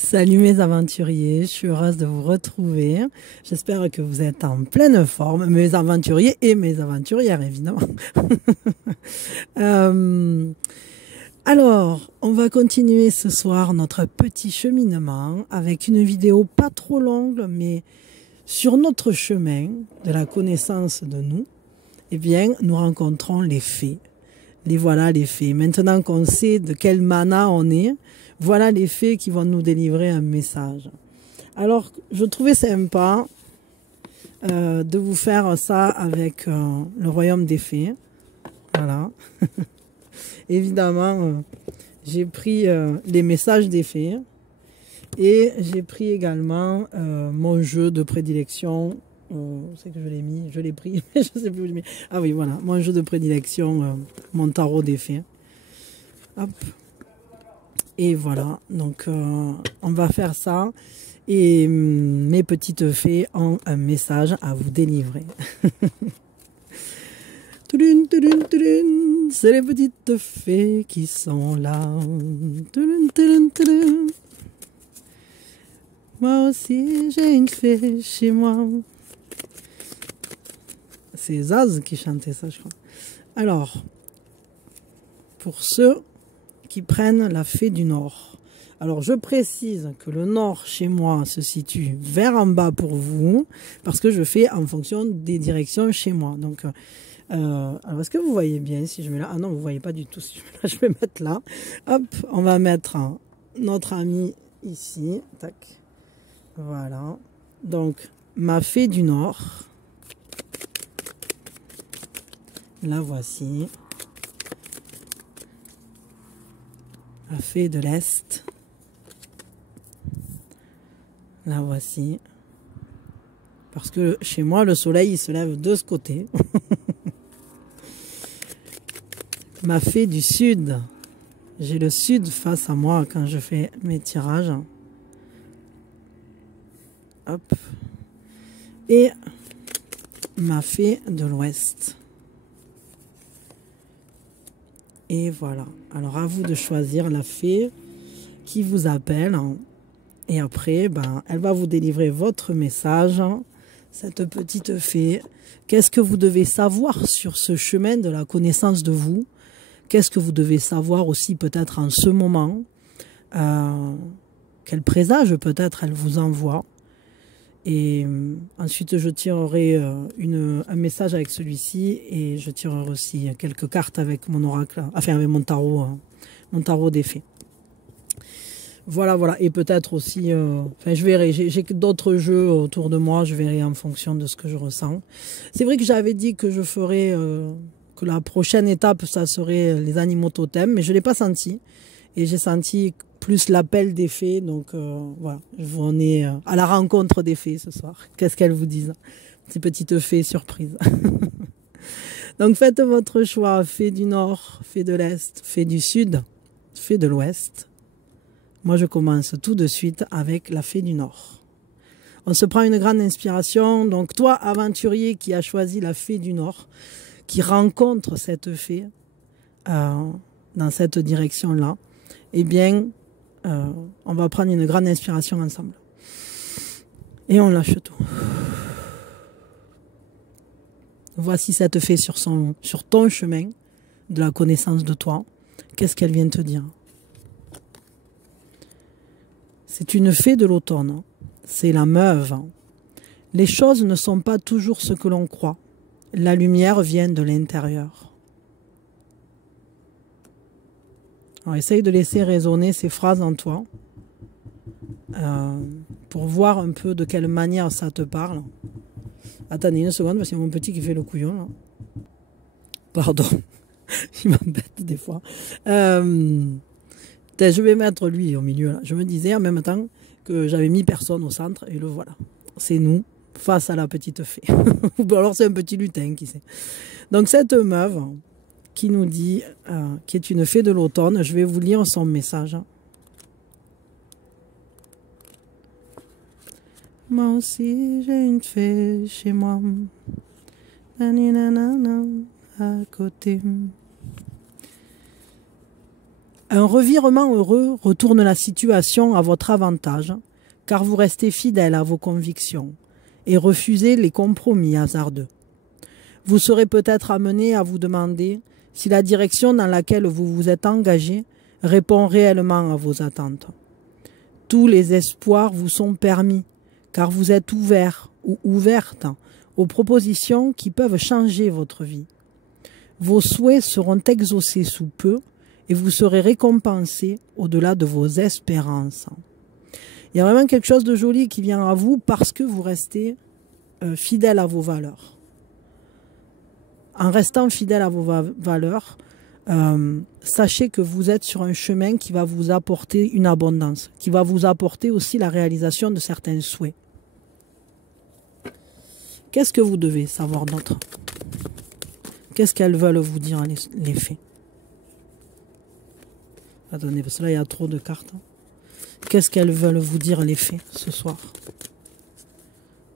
Salut mes aventuriers, je suis heureuse de vous retrouver. J'espère que vous êtes en pleine forme, mes aventuriers et mes aventurières évidemment. Euh, alors, on va continuer ce soir notre petit cheminement avec une vidéo pas trop longue, mais sur notre chemin de la connaissance de nous, eh bien, nous rencontrons les fées. Les voilà les fées. Maintenant qu'on sait de quel mana on est, voilà les fées qui vont nous délivrer un message. Alors, je trouvais sympa de vous faire ça avec le royaume des fées. Voilà. Évidemment, j'ai pris les messages des fées et j'ai pris également mon jeu de prédilection. C'est que je l'ai mis, je l'ai pris, mais je ne sais plus où je l'ai mis. Ah oui, voilà, mon jeu de prédilection, mon tarot des fées. Hop. Et voilà, donc on va faire ça. Et mes petites fées ont un message à vous délivrer. C'est les petites fées qui sont là. Moi aussi j'ai une fée chez moi. C'est Zaz qui chantait ça, je crois. Alors, pour ceux qui prennent la fée du Nord. Alors, je précise que le Nord, chez moi, se situe vers en bas pour vous, parce que je fais en fonction des directions chez moi. Donc, alors, est-ce que vous voyez bien si je mets là? Ah non, vous voyez pas du tout. Si je mets là, je vais mettre là. Hop, on va mettre notre ami ici. Tac. Voilà. Donc, ma fée du Nord. La voici. La fée de l'Est. La voici. Parce que chez moi, le soleil, il se lève de ce côté. Ma fée du Sud. J'ai le Sud face à moi quand je fais mes tirages. Hop. Et ma fée de l'Ouest. Et voilà. Alors, à vous de choisir la fée qui vous appelle. Et après, ben, elle va vous délivrer votre message. Cette petite fée. Qu'est-ce que vous devez savoir sur ce chemin de la connaissance de vous? Qu'est-ce que vous devez savoir aussi peut-être en ce moment? Quel présage peut-être elle vous envoie? Et ensuite, je tirerai un message avec celui-ci et je tirerai aussi quelques cartes avec mon oracle, enfin avec mon tarot des fées. Voilà, voilà. Et peut-être aussi, enfin je verrai, j'ai d'autres jeux autour de moi, je verrai en fonction de ce que je ressens. C'est vrai que j'avais dit que je ferais, que la prochaine étape, ça serait les animaux totems, mais je ne l'ai pas senti. Et j'ai senti plus l'appel des fées. Donc voilà, on est à la rencontre des fées ce soir. Qu'est-ce qu'elles vous disent? Ces petites fées surprises. Donc faites votre choix. Fée du Nord, fée de l'Est, fée du Sud, fée de l'Ouest. Moi je commence tout de suite avec la fée du Nord. On se prend une grande inspiration. Donc toi, aventurier qui a choisi la fée du Nord, qui rencontre cette fée dans cette direction-là, eh bien, on va prendre une grande inspiration ensemble. Et on lâche tout. Voici cette fée sur ton chemin de la connaissance de toi. Qu'est-ce qu'elle vient te dire? C'est une fée de l'automne. C'est la Meuve. Les choses ne sont pas toujours ce que l'on croit. La lumière vient de l'intérieur. Alors, essaye de laisser résonner ces phrases en toi pour voir un peu de quelle manière ça te parle. Attendez une seconde parce qu'il y a mon petit qui fait le couillon là. Pardon, il m'embête des fois. Je vais mettre lui au milieu là. Je me disais en même temps que j'avais mis personne au centre et le voilà. C'est nous face à la petite fée. Ou alors c'est un petit lutin, qui sait. Donc cette meuf qui nous dit, qui est une fée de l'automne. Je vais vous lire son message. Moi aussi j'ai une fée chez moi. Naninanana, à côté. Un revirement heureux retourne la situation à votre avantage, car vous restez fidèle à vos convictions et refusez les compromis hasardeux. Vous serez peut-être amené à vous demander si la direction dans laquelle vous vous êtes engagé répond réellement à vos attentes. Tous les espoirs vous sont permis, car vous êtes ouvert ou ouverte aux propositions qui peuvent changer votre vie. Vos souhaits seront exaucés sous peu et vous serez récompensé au-delà de vos espérances. Il y a vraiment quelque chose de joli qui vient à vous parce que vous restez fidèle à vos valeurs. En restant fidèle à vos valeurs, sachez que vous êtes sur un chemin qui va vous apporter une abondance, qui va vous apporter aussi la réalisation de certains souhaits. Qu'est-ce que vous devez savoir d'autre? Qu'est-ce qu'elles veulent vous dire, les fées? Attendez, parce que là, il y a trop de cartes. Qu'est-ce qu'elles veulent vous dire, les fées, ce soir?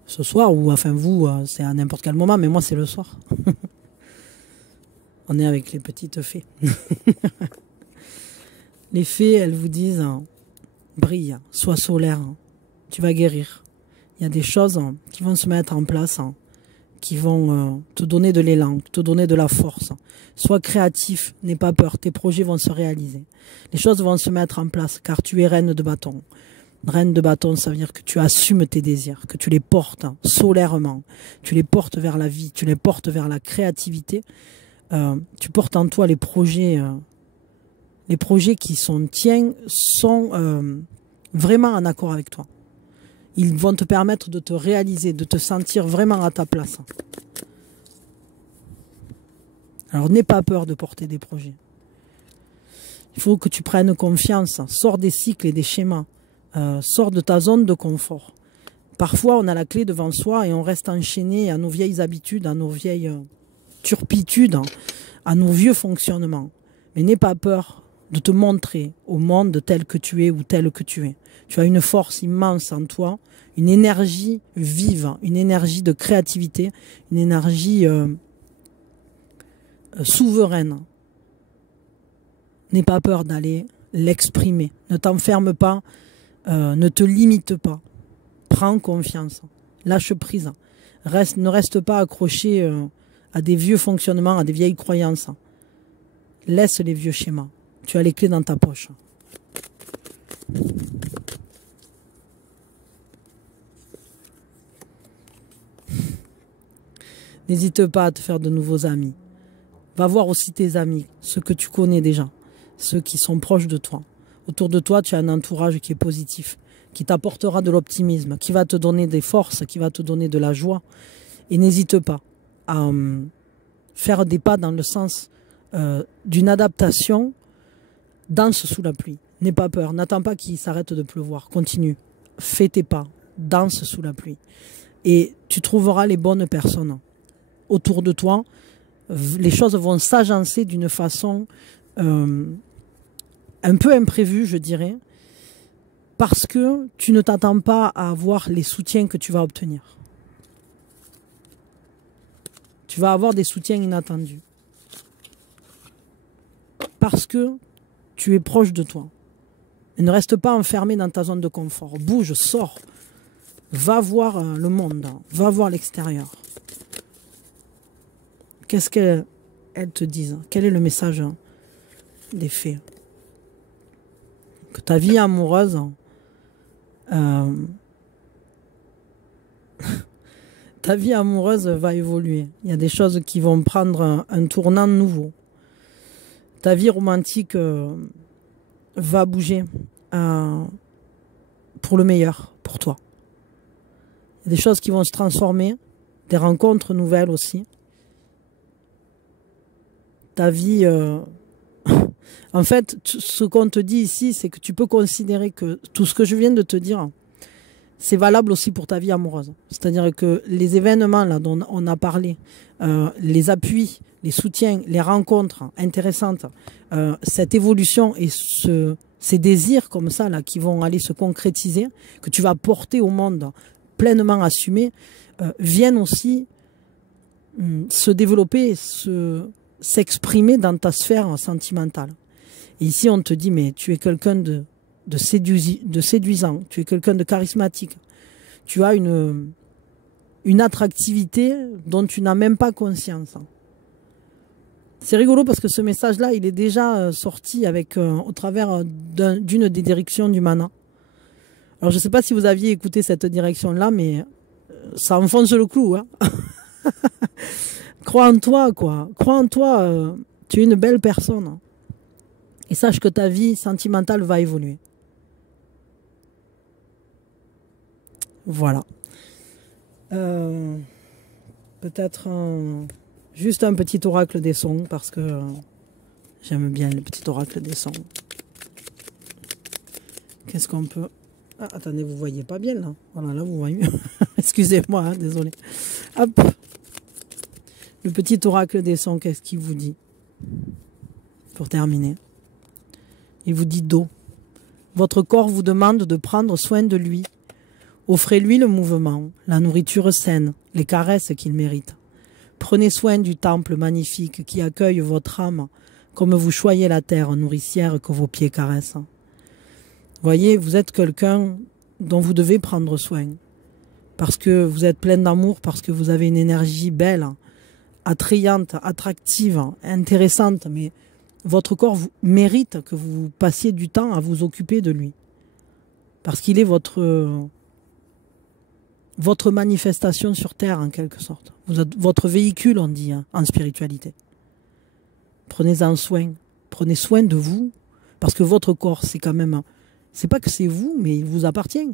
Ce soir, ou enfin vous, c'est à n'importe quel moment, mais moi, c'est le soir. On est avec les petites fées. Les fées, elles vous disent, brille, sois solaire, tu vas guérir. Il y a des choses qui vont se mettre en place, qui vont te donner de l'élan, te donner de la force. Sois créatif, n'aie pas peur, tes projets vont se réaliser. Les choses vont se mettre en place, car tu es reine de bâton. Reine de bâton, ça veut dire que tu assumes tes désirs, que tu les portes solairement, tu les portes vers la vie, tu les portes vers la créativité. Tu portes en toi les projets qui sont tiens sont vraiment en accord avec toi. Ils vont te permettre de te réaliser, de te sentir vraiment à ta place. Alors n'aie pas peur de porter des projets. Il faut que tu prennes confiance, sors des cycles et des schémas, sors de ta zone de confort. Parfois on a la clé devant soi et on reste enchaîné à nos vieilles habitudes, à nos vieilles turpitudes, à nos vieux fonctionnements. Mais n'aie pas peur de te montrer au monde tel que tu es ou tel que tu es. Tu as une force immense en toi, une énergie vive, une énergie de créativité, une énergie souveraine. N'aie pas peur d'aller l'exprimer. Ne t'enferme pas, ne te limite pas. Prends confiance, lâche prise. Ne reste pas accroché à des vieux fonctionnements, à des vieilles croyances. Laisse les vieux schémas. Tu as les clés dans ta poche. N'hésite pas à te faire de nouveaux amis. Va voir aussi tes amis, ceux que tu connais déjà, ceux qui sont proches de toi. Autour de toi, tu as un entourage qui est positif, qui t'apportera de l'optimisme, qui va te donner des forces, qui va te donner de la joie. Et n'hésite pas à faire des pas dans le sens d'une adaptation. Danse sous la pluie. N'aie pas peur. N'attends pas qu'il s'arrête de pleuvoir. Continue. Fais tes pas. Danse sous la pluie. Et tu trouveras les bonnes personnes autour de toi. Les choses vont s'agencer d'une façon un peu imprévue, je dirais, parce que tu ne t'attends pas à avoir les soutiens que tu vas obtenir. Tu vas avoir des soutiens inattendus. Parce que tu es proche de toi. Et ne reste pas enfermé dans ta zone de confort. Bouge, sors. Va voir le monde. Va voir l'extérieur. Qu'est-ce qu'elles te disent? Quel est le message des fées? Que ta vie amoureuse ta vie amoureuse va évoluer. Il y a des choses qui vont prendre un tournant nouveau. Ta vie romantique va bouger pour le meilleur, pour toi. Il y a des choses qui vont se transformer, des rencontres nouvelles aussi. Ta vie... En fait, ce qu'on te dit ici, c'est que tu peux considérer que tout ce que je viens de te dire, c'est valable aussi pour ta vie amoureuse. C'est-à-dire que les événements là dont on a parlé, les appuis, les soutiens, les rencontres intéressantes, cette évolution et ces désirs comme ça là qui vont aller se concrétiser, que tu vas porter au monde pleinement assumés, viennent aussi se développer, s'exprimer dans ta sphère sentimentale. Et ici, on te dit, mais tu es quelqu'un de séduisant, tu es quelqu'un de charismatique. Tu as une attractivité dont tu n'as même pas conscience. C'est rigolo parce que ce message-là, il est déjà sorti avec, au travers d'une des directions du mana. Alors, je ne sais pas si vous aviez écouté cette direction-là, mais ça enfonce le clou. Hein. Crois en toi, quoi. Crois en toi. Tu es une belle personne. Et sache que ta vie sentimentale va évoluer. Voilà. Peut-être juste un petit oracle des sons, parce que j'aime bien le petit oracle des sons. Qu'est-ce qu'on peut... Ah, attendez, vous voyez pas bien là. Voilà, là vous voyez. Excusez-moi, hein, désolé. Hop. Le petit oracle des sons, qu'est-ce qu'il vous dit? Pour terminer. Il vous dit d'eau. Votre corps vous demande de prendre soin de lui. Offrez-lui le mouvement, la nourriture saine, les caresses qu'il mérite. Prenez soin du temple magnifique qui accueille votre âme, comme vous choyez la terre nourricière que vos pieds caressent. Voyez, vous êtes quelqu'un dont vous devez prendre soin. Parce que vous êtes plein d'amour, parce que vous avez une énergie belle, attrayante, attractive, intéressante, mais votre corps mérite que vous passiez du temps à vous occuper de lui. Parce qu'il est votre manifestation sur Terre, en quelque sorte. Vous êtes votre véhicule, on dit, hein, en spiritualité. Prenez-en soin. Prenez soin de vous. Parce que votre corps, c'est quand même... C'est pas que c'est vous, mais il vous appartient.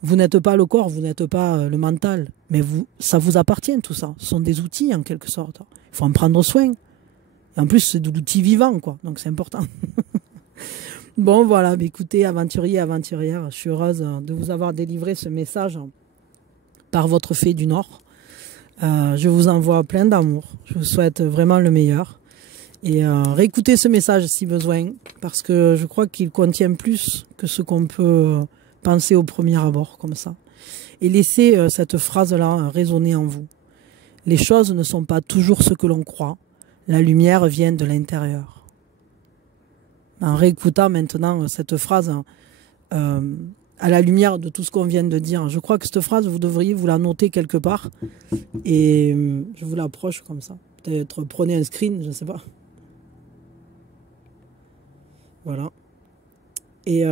Vous n'êtes pas le corps, vous n'êtes pas le mental. Mais ça vous appartient, tout ça. Ce sont des outils, en quelque sorte. Il faut en prendre soin. Et en plus, c'est de l'outil vivant, quoi. Donc, c'est important. Bon, voilà. Écoutez, aventuriers, aventurières, je suis heureuse de vous avoir délivré ce message par votre fée du Nord. Je vous envoie plein d'amour. Je vous souhaite vraiment le meilleur. Et réécoutez ce message si besoin, parce que je crois qu'il contient plus que ce qu'on peut penser au premier abord, comme ça. Et laissez cette phrase-là résonner en vous. Les choses ne sont pas toujours ce que l'on croit. La lumière vient de l'intérieur. En réécoutant maintenant cette phrase à la lumière de tout ce qu'on vient de dire, je crois que cette phrase, vous devriez vous la noter quelque part. Et je vous l'approche comme ça. Peut-être prenez un screen, je ne sais pas. Voilà. Et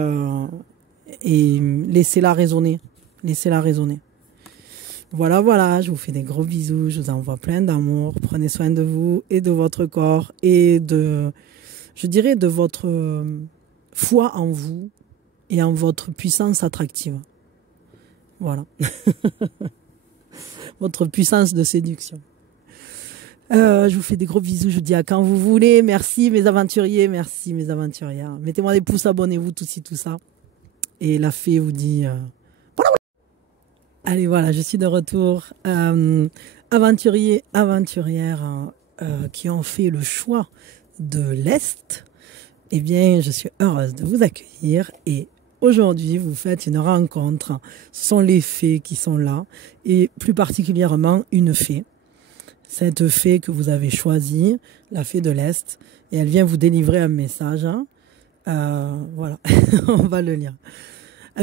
laissez-la résonner. Laissez-la résonner. Voilà, voilà. Je vous fais des gros bisous. Je vous envoie plein d'amour. Prenez soin de vous et de votre corps et de, je dirais, de votre foi en vous et en votre puissance attractive. Voilà. Votre puissance de séduction. Je vous fais des gros bisous, je vous dis à quand vous voulez. Merci mes aventuriers, merci mes aventurières. Mettez-moi des pouces, abonnez-vous, tout ci, tout ça. Et la fée vous dit... Allez, voilà, je suis de retour. Aventuriers, aventurières qui ont fait le choix de l'Est, eh bien, je suis heureuse de vous accueillir. Et aujourd'hui, vous faites une rencontre. Ce sont les fées qui sont là, et plus particulièrement une fée. Cette fée que vous avez choisie, la fée de l'Est, et elle vient vous délivrer un message. Hein. Voilà, on va le lire.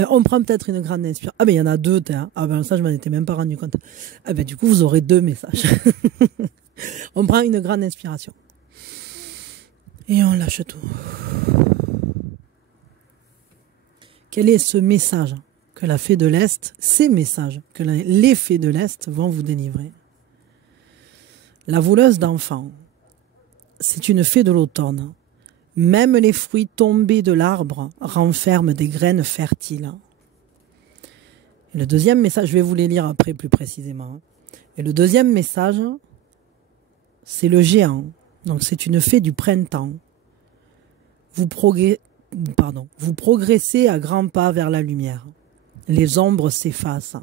On prend peut-être une grande inspiration. Ah ben il y en a deux, hein. Ah ben ça je m'en étais même pas rendu compte. Ah ben du coup vous aurez deux messages. On prend une grande inspiration. Et on lâche tout. Quel est ce message que la fée de l'Est, ces messages que les fées de l'Est vont vous délivrer? La voleuse d'enfants, c'est une fée de l'automne. Même les fruits tombés de l'arbre renferment des graines fertiles. Et le deuxième message, je vais vous les lire après plus précisément. Et le deuxième message, c'est le géant. Donc c'est une fée du printemps. Vous progressez à grands pas vers la lumière. Les ombres s'effacent.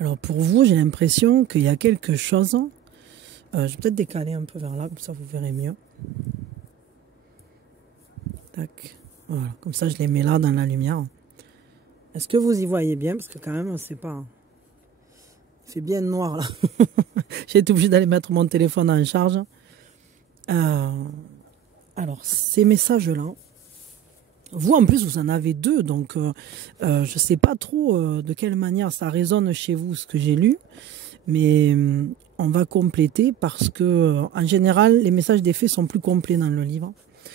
Alors pour vous, j'ai l'impression qu'il y a quelque chose. Je vais peut-être décaler un peu vers là, comme ça vous verrez mieux. Tac. Voilà, comme ça je les mets là dans la lumière. Est-ce que vous y voyez bien? Parce que quand même, c'est pas... C'est bien noir là. J'ai été obligée d'aller mettre mon téléphone en charge. Alors, ces messages-là, vous en plus, vous en avez deux, donc je ne sais pas trop de quelle manière ça résonne chez vous, ce que j'ai lu, mais on va compléter parce que, en général, les messages des fées sont plus complets dans le livre.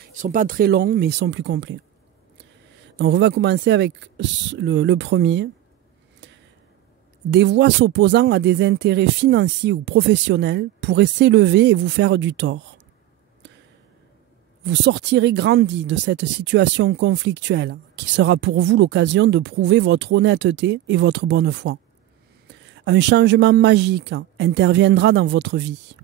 Ils ne sont pas très longs, mais ils sont plus complets. Donc, on va commencer avec le premier. Des voix s'opposant à des intérêts financiers ou professionnels pourraient s'élever et vous faire du tort. Vous sortirez grandi de cette situation conflictuelle, qui sera pour vous l'occasion de prouver votre honnêteté et votre bonne foi. Un changement magique interviendra dans votre vie.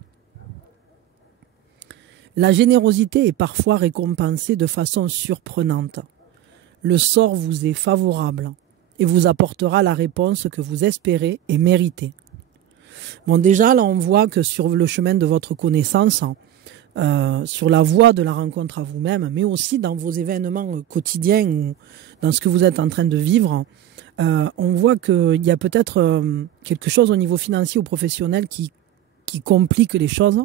La générosité est parfois récompensée de façon surprenante. Le sort vous est favorable et vous apportera la réponse que vous espérez et méritez. Bon, déjà, là, on voit que sur le chemin de votre connaissance, sur la voie de la rencontre à vous-même, mais aussi dans vos événements quotidiens ou dans ce que vous êtes en train de vivre, on voit qu'il y a peut-être quelque chose au niveau financier ou professionnel qui complique les choses.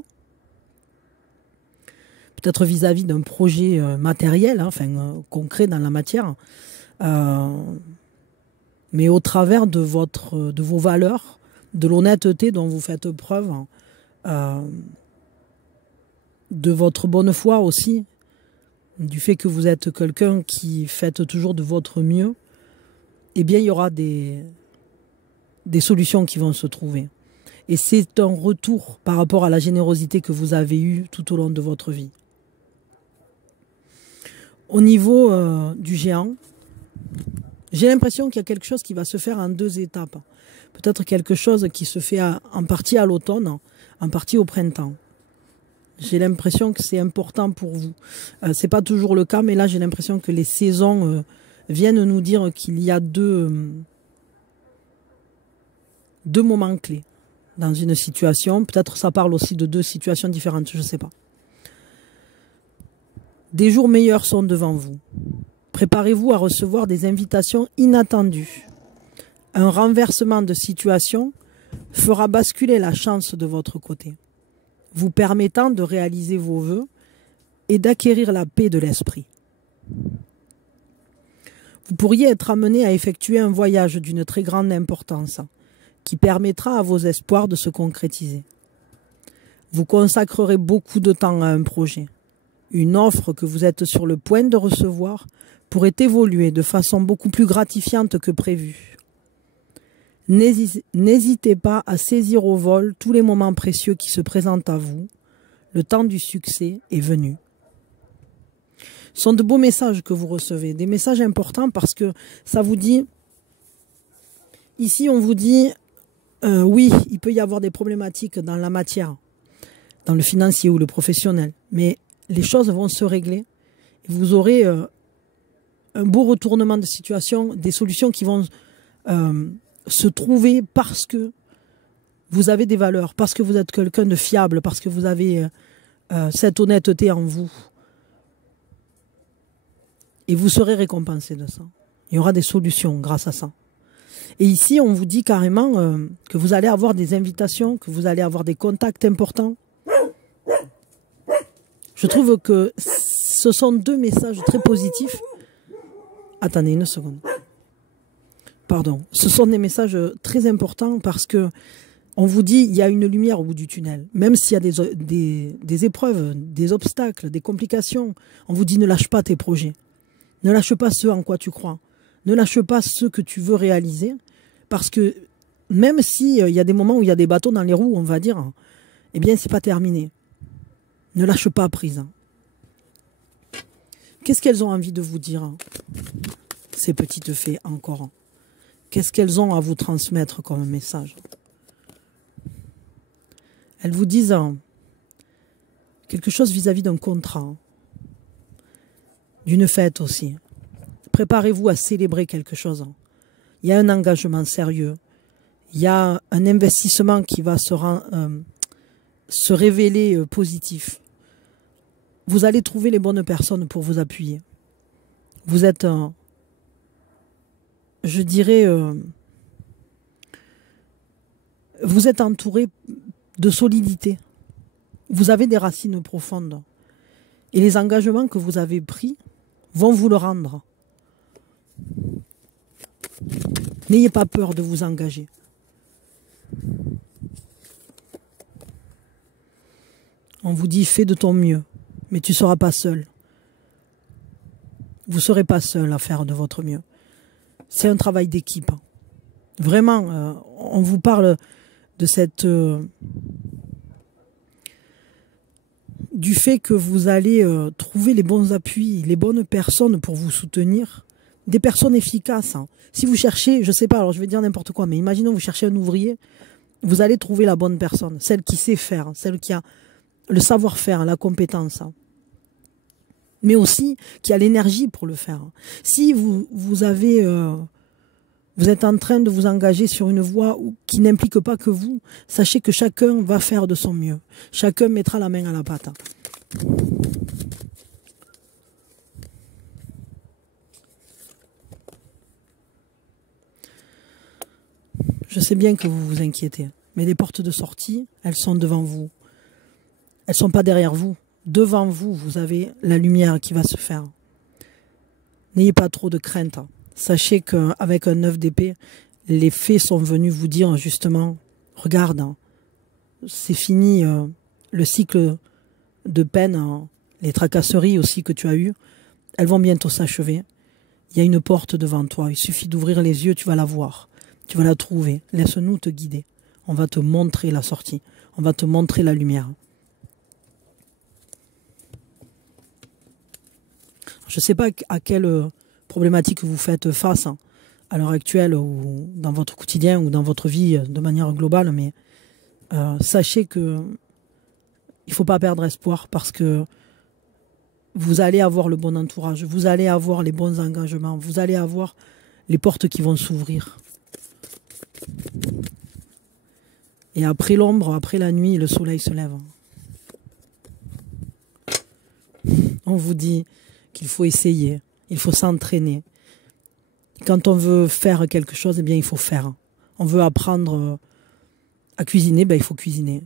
Peut-être vis-à-vis d'un projet matériel, concret dans la matière, mais au travers de vos valeurs, de l'honnêteté dont vous faites preuve, de votre bonne foi aussi, du fait que vous êtes quelqu'un qui fait toujours de votre mieux, eh bien il y aura des solutions qui vont se trouver. Et c'est un retour par rapport à la générosité que vous avez eue tout au long de votre vie. Au niveau du géant, j'ai l'impression qu'il y a quelque chose qui va se faire en deux étapes. Peut-être quelque chose qui se fait en partie à l'automne, en partie au printemps. J'ai l'impression que c'est important pour vous. C'est pas toujours le cas, mais là j'ai l'impression que les saisons viennent nous dire qu'il y a deux moments clés dans une situation. Peut-être ça parle aussi de deux situations différentes, je ne sais pas. Des jours meilleurs sont devant vous. Préparez-vous à recevoir des invitations inattendues. Un renversement de situation fera basculer la chance de votre côté, vous permettant de réaliser vos vœux et d'acquérir la paix de l'esprit. Vous pourriez être amené à effectuer un voyage d'une très grande importance qui permettra à vos espoirs de se concrétiser. Vous consacrerez beaucoup de temps à un projet. Une offre que vous êtes sur le point de recevoir pourrait évoluer de façon beaucoup plus gratifiante que prévu. N'hésitez pas à saisir au vol tous les moments précieux qui se présentent à vous. Le temps du succès est venu. Ce sont de beaux messages que vous recevez, des messages importants parce que ça vous dit, ici on vous dit, oui, il peut y avoir des problématiques dans la matière, dans le financier ou le professionnel, mais les choses vont se régler. Vous aurez un beau retournement de situation, des solutions qui vont se trouver parce que vous avez des valeurs, parce que vous êtes quelqu'un de fiable, parce que vous avez cette honnêteté en vous. Et vous serez récompensé de ça. Il y aura des solutions grâce à ça. Et ici, on vous dit carrément que vous allez avoir des invitations, que vous allez avoir des contacts importants. Je trouve que ce sont deux messages très positifs. Attendez une seconde. Pardon. Ce sont des messages très importants parce que on vous dit il y a une lumière au bout du tunnel. Même s'il y a des épreuves, des obstacles, des complications, on vous dit ne lâche pas tes projets. Ne lâche pas ce en quoi tu crois. Ne lâche pas ce que tu veux réaliser. Parce que même s'il y a des moments où il y a des bâtons dans les roues, on va dire, eh bien, c'est pas terminé. Ne lâche pas prise. Qu'est-ce qu'elles ont envie de vous dire, ces petites fées, encore? Qu'est-ce qu'elles ont à vous transmettre comme message? Elles vous disent quelque chose vis-à-vis d'un contrat, d'une fête aussi. Préparez-vous à célébrer quelque chose. Il y a un engagement sérieux. Il y a un investissement qui va se révéler positif. Vous allez trouver les bonnes personnes pour vous appuyer. Vous êtes, je dirais, vous êtes entouré de solidité. Vous avez des racines profondes. Et les engagements que vous avez pris vont vous le rendre. N'ayez pas peur de vous engager. On vous dit, fais de ton mieux, mais tu ne seras pas seul. Vous ne serez pas seul à faire de votre mieux. C'est un travail d'équipe. Vraiment, on vous parle de cette... du fait que vous allez trouver les bons appuis, les bonnes personnes pour vous soutenir, des personnes efficaces. Hein. Si vous cherchez, je ne sais pas, alors je vais dire n'importe quoi, mais imaginons vous cherchez un ouvrier, vous allez trouver la bonne personne, celle qui sait faire, celle qui a le savoir-faire, la compétence, hein. Mais aussi qui a l'énergie pour le faire. Si vous êtes en train de vous engager sur une voie qui n'implique pas que vous, sachez que chacun va faire de son mieux. Chacun mettra la main à la pâte. Je sais bien que vous vous inquiétez, mais les portes de sortie, elles sont devant vous. Elles ne sont pas derrière vous. Devant vous, vous avez la lumière qui va se faire. N'ayez pas trop de crainte. Sachez qu'avec un 9 d'épée, les faits sont venus vous dire justement, regarde, c'est fini le cycle de peine, les tracasseries aussi que tu as eues, elles vont bientôt s'achever. Il y a une porte devant toi, il suffit d'ouvrir les yeux, tu vas la voir, tu vas la trouver. Laisse-nous te guider. On va te montrer la sortie, on va te montrer la lumière. Je ne sais pas à quelle problématique vous faites face à l'heure actuelle ou dans votre quotidien ou dans votre vie de manière globale, mais sachez que il ne faut pas perdre espoir parce que vous allez avoir le bon entourage, vous allez avoir les bons engagements, vous allez avoir les portes qui vont s'ouvrir. Et après l'ombre, après la nuit, le soleil se lève. On vous dit qu'il faut essayer, il faut s'entraîner. Quand on veut faire quelque chose, eh bien, il faut faire. On veut apprendre à cuisiner, ben, il faut cuisiner.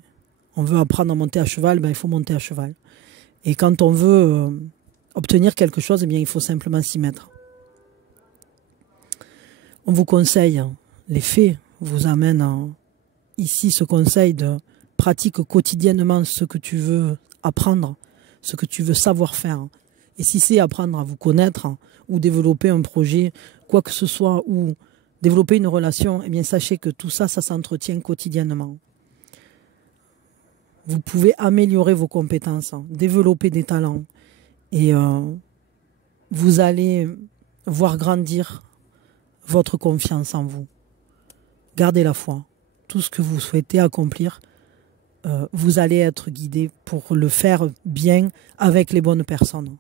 On veut apprendre à monter à cheval, ben, il faut monter à cheval. Et quand on veut obtenir quelque chose, eh bien, il faut simplement s'y mettre. On vous conseille, les faits vous amènent ici ce conseil de pratique quotidiennement ce que tu veux apprendre, ce que tu veux savoir faire. Et si c'est apprendre à vous connaître ou développer un projet, quoi que ce soit, ou développer une relation, eh bien sachez que tout ça, ça s'entretient quotidiennement. Vous pouvez améliorer vos compétences, développer des talents et vous allez voir grandir votre confiance en vous. Gardez la foi. Tout ce que vous souhaitez accomplir, vous allez être guidé pour le faire bien avec les bonnes personnes.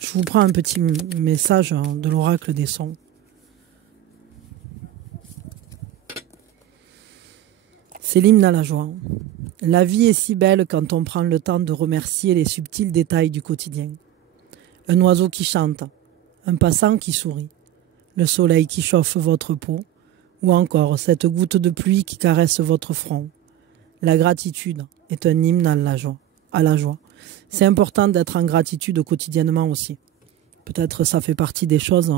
Je vous prends un petit message de l'oracle des sons. C'est l'hymne à la joie. La vie est si belle quand on prend le temps de remercier les subtils détails du quotidien. Un oiseau qui chante, un passant qui sourit, le soleil qui chauffe votre peau, ou encore cette goutte de pluie qui caresse votre front. La gratitude est un hymne à la joie. C'est important d'être en gratitude quotidiennement aussi. Peut-être ça fait partie des choses,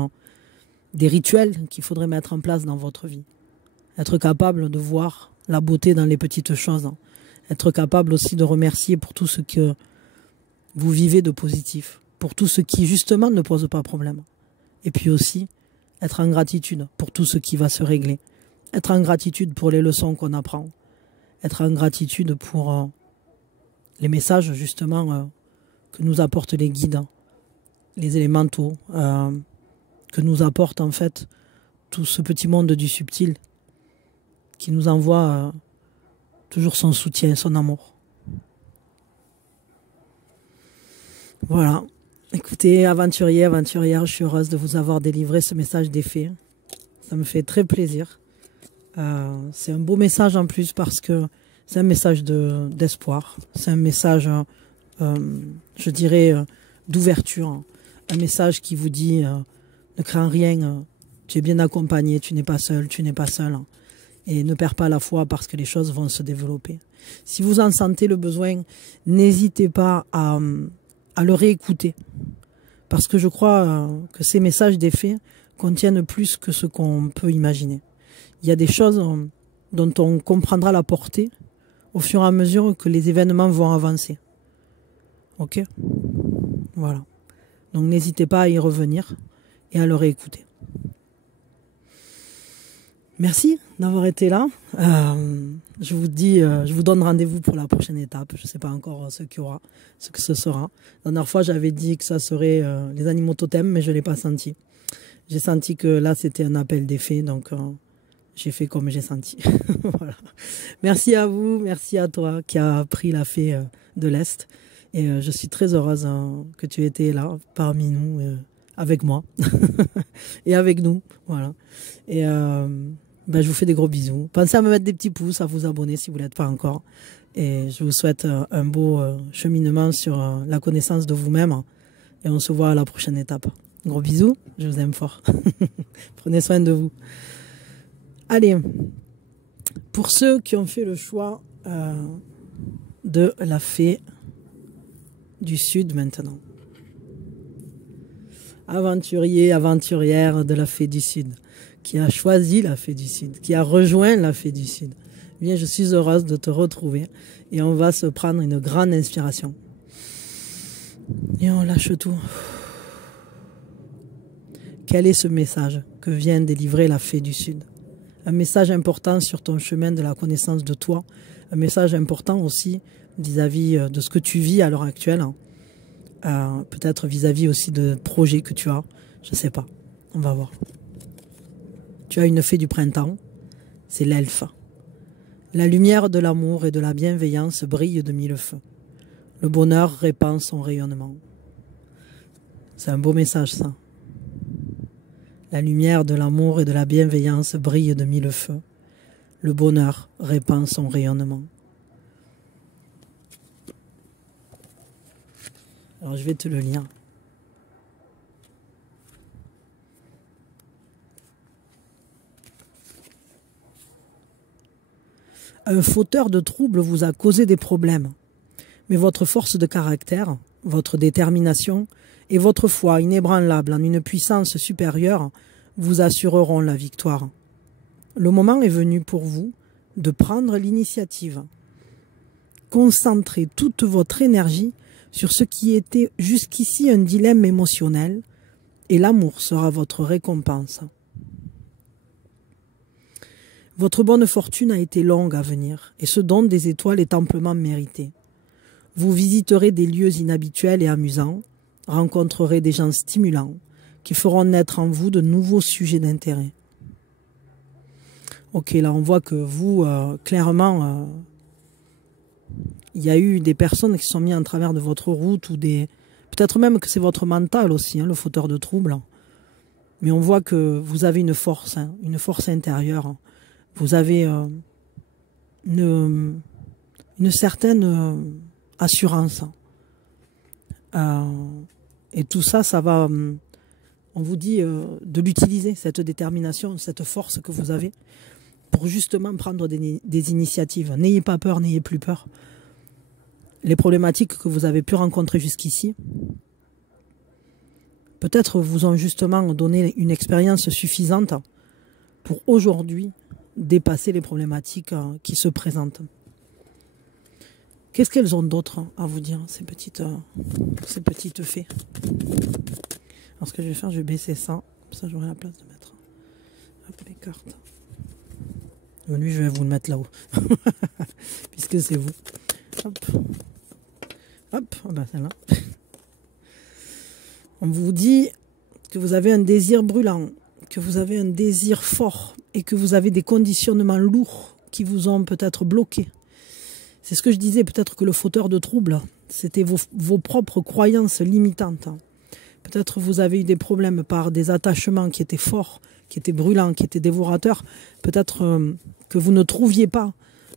des rituels qu'il faudrait mettre en place dans votre vie. Être capable de voir la beauté dans les petites choses. Être capable aussi de remercier pour tout ce que vous vivez de positif. Pour tout ce qui justement ne pose pas problème. Et puis aussi, être en gratitude pour tout ce qui va se régler. Être en gratitude pour les leçons qu'on apprend. Être en gratitude pour les messages justement que nous apportent les guides, les élémentaux, que nous apporte en fait tout ce petit monde du subtil qui nous envoie toujours son soutien, son amour. Voilà. Écoutez, aventuriers, aventurières, je suis heureuse de vous avoir délivré ce message des fées. Ça me fait très plaisir. C'est un beau message en plus parce que c'est un message d'espoir. C'est un message, je dirais, d'ouverture. Un message qui vous dit, ne crains rien, tu es bien accompagné, tu n'es pas seul, tu n'es pas seul. Et ne perds pas la foi parce que les choses vont se développer. Si vous en sentez le besoin, n'hésitez pas à le réécouter. Parce que je crois que ces messages des faits contiennent plus que ce qu'on peut imaginer. Il y a des choses dont on comprendra la portée au fur et à mesure que les événements vont avancer. Ok? Voilà. Donc n'hésitez pas à y revenir et à le réécouter. Merci d'avoir été là. Je vous donne rendez-vous pour la prochaine étape. Je ne sais pas encore ce que ce sera. La dernière fois, j'avais dit que ça serait les animaux totems, mais je ne l'ai pas senti. J'ai senti que là, c'était un appel des faits, donc j'ai fait comme j'ai senti. Voilà. Merci à vous, merci à toi qui a pris la fée de l'Est. Et je suis très heureuse que tu étais là, parmi nous, avec moi et avec nous. Voilà. Et je vous fais des gros bisous. Pensez à me mettre des petits pouces, à vous abonner si vous ne l'êtes pas encore. Et je vous souhaite un beau cheminement sur la connaissance de vous-même. Et on se voit à la prochaine étape. Gros bisous, je vous aime fort. Prenez soin de vous. Allez, pour ceux qui ont fait le choix de la fée du Sud maintenant. Aventurier, aventurière de la fée du Sud, qui a choisi la fée du Sud, qui a rejoint la fée du Sud. Eh bien, je suis heureuse de te retrouver et on va se prendre une grande inspiration. Et on lâche tout. Quel est ce message que vient délivrer la fée du Sud? Un message important sur ton chemin de la connaissance de toi, un message important aussi vis-à-vis de ce que tu vis à l'heure actuelle, peut-être vis-à-vis aussi de projets que tu as, je ne sais pas, on va voir. Tu as une fée du printemps, c'est l'elfe. La lumière de l'amour et de la bienveillance brille de mille feux. Le bonheur répand son rayonnement. C'est un beau message ça. La lumière de l'amour et de la bienveillance brille de mille feux. Le bonheur répand son rayonnement. Alors je vais te le lire. Un fauteur de troubles vous a causé des problèmes, mais votre force de caractère, votre détermination et votre foi inébranlable en une puissance supérieure vous assureront la victoire. Le moment est venu pour vous de prendre l'initiative. Concentrez toute votre énergie sur ce qui était jusqu'ici un dilemme émotionnel et l'amour sera votre récompense. Votre bonne fortune a été longue à venir et ce don des étoiles est amplement mérité. Vous visiterez des lieux inhabituels et amusants, rencontrerez des gens stimulants qui feront naître en vous de nouveaux sujets d'intérêt. Ok, là on voit que vous, clairement, il y a eu des personnes qui se sont mises en travers de votre route ou des... Peut-être même que c'est votre mental aussi, hein, le fauteur de troubles. Mais on voit que vous avez une force intérieure. Vous avez une certaine assurance. Et tout ça, ça va... on vous dit de l'utiliser, cette détermination, cette force que vous avez, pour justement prendre des initiatives. N'ayez pas peur, n'ayez plus peur. Les problématiques que vous avez pu rencontrer jusqu'ici, peut-être vous ont justement donné une expérience suffisante pour aujourd'hui dépasser les problématiques qui se présentent. Qu'est-ce qu'elles ont d'autre à vous dire, ces petites fées? Alors ce que je vais faire, je vais baisser ça, comme ça j'aurai la place de mettre les cartes. Lui, je vais vous le mettre là-haut, puisque c'est vous. Hop, hop, oh ben celle-là. On vous dit que vous avez un désir brûlant, que vous avez un désir fort et que vous avez des conditionnements lourds qui vous ont peut-être bloqué. C'est ce que je disais, peut-être que le fauteur de troubles, c'était vos propres croyances limitantes. Peut-être vous avez eu des problèmes par des attachements qui étaient forts, qui étaient brûlants, qui étaient dévorateurs. Peut-être que vous ne trouviez pas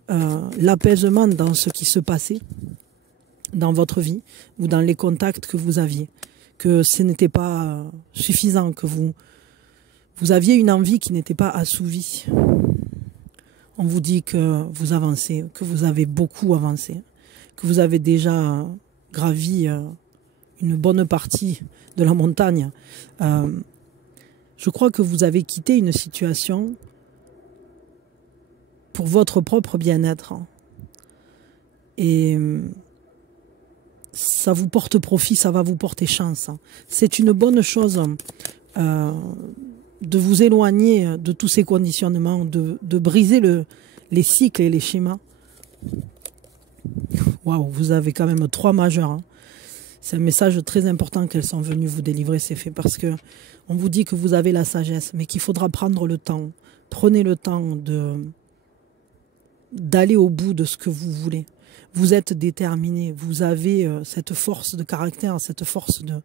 l'apaisement dans ce qui se passait dans votre vie ou dans les contacts que vous aviez. Que ce n'était pas suffisant, que vous aviez une envie qui n'était pas assouvie. On vous dit que vous avancez, que vous avez beaucoup avancé, que vous avez déjà gravi une bonne partie de la montagne. Je crois que vous avez quitté une situation pour votre propre bien-être. Et ça vous porte profit, ça va vous porter chance. C'est une bonne chose de vous éloigner de tous ces conditionnements, de briser les cycles et les schémas. Waouh, vous avez quand même 3 majeurs. Hein. C'est un message très important qu'elles sont venues vous délivrer, c'est fait parce que on vous dit que vous avez la sagesse, mais qu'il faudra prendre le temps. Prenez le temps d'aller au bout de ce que vous voulez. Vous êtes déterminé, vous avez cette force de caractère, cette force de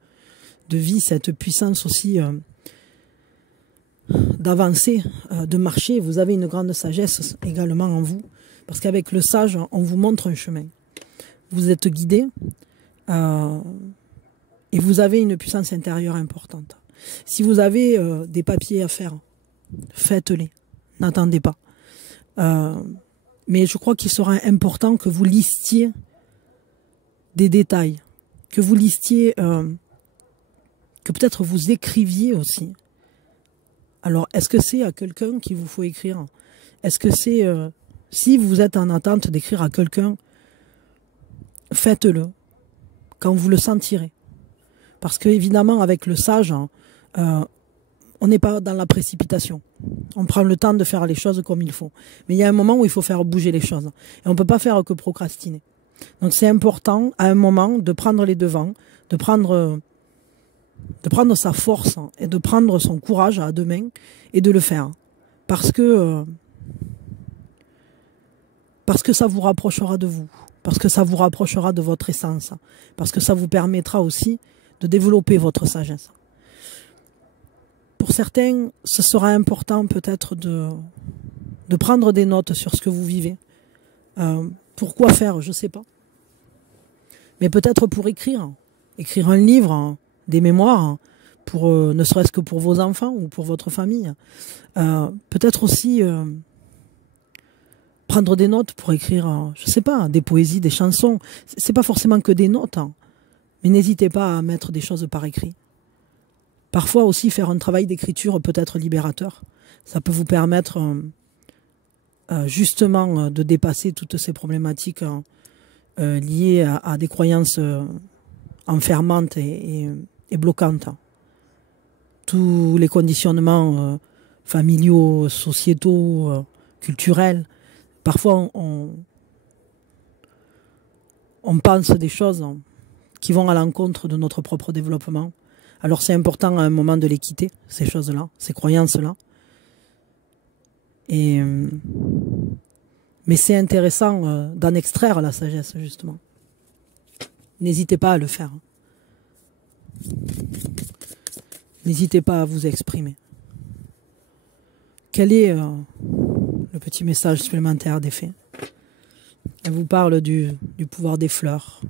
vie, cette puissance aussi d'avancer, de marcher. Vous avez une grande sagesse également en vous, parce qu'avec le sage, on vous montre un chemin. Vous êtes guidé et vous avez une puissance intérieure importante. Si vous avez des papiers à faire, faites-les, n'attendez pas. Mais je crois qu'il sera important que vous listiez des détails, que vous listiez, que peut-être vous écriviez aussi. Alors, est-ce que c'est à quelqu'un qu'il vous faut écrire? Est-ce que c'est, si vous êtes en attente d'écrire à quelqu'un, faites-le quand vous le sentirez. Parce que évidemment, avec le sage, on n'est pas dans la précipitation. On prend le temps de faire les choses comme il faut. Mais il y a un moment où il faut faire bouger les choses. Et on ne peut pas faire que procrastiner. Donc c'est important, à un moment, de prendre les devants, de prendre sa force et de prendre son courage à 2 mains et de le faire. Parce que ça vous rapprochera de vous. Parce que ça vous rapprochera de votre essence. Parce que ça vous permettra aussi de développer votre sagesse. Pour certains, ce sera important peut-être de prendre des notes sur ce que vous vivez. Pourquoi faire, je ne sais pas. Mais peut-être pour écrire. Écrire un livre, des mémoires, pour, ne serait-ce que pour vos enfants ou pour votre famille. Peut-être aussi prendre des notes pour écrire, je ne sais pas, des poésies, des chansons. C'est pas forcément que des notes. Mais n'hésitez pas à mettre des choses par écrit. Parfois aussi faire un travail d'écriture peut être libérateur. Ça peut vous permettre justement de dépasser toutes ces problématiques liées à des croyances enfermantes et bloquantes. Tous les conditionnements familiaux, sociétaux, culturels. Parfois on pense des choses qui vont à l'encontre de notre propre développement. Alors c'est important à un moment de les quitter, ces choses-là, ces croyances-là. Mais c'est intéressant d'en extraire la sagesse, justement. N'hésitez pas à le faire. N'hésitez pas à vous exprimer. Quel est le petit message supplémentaire des fées? Elle vous parle du pouvoir des fleurs.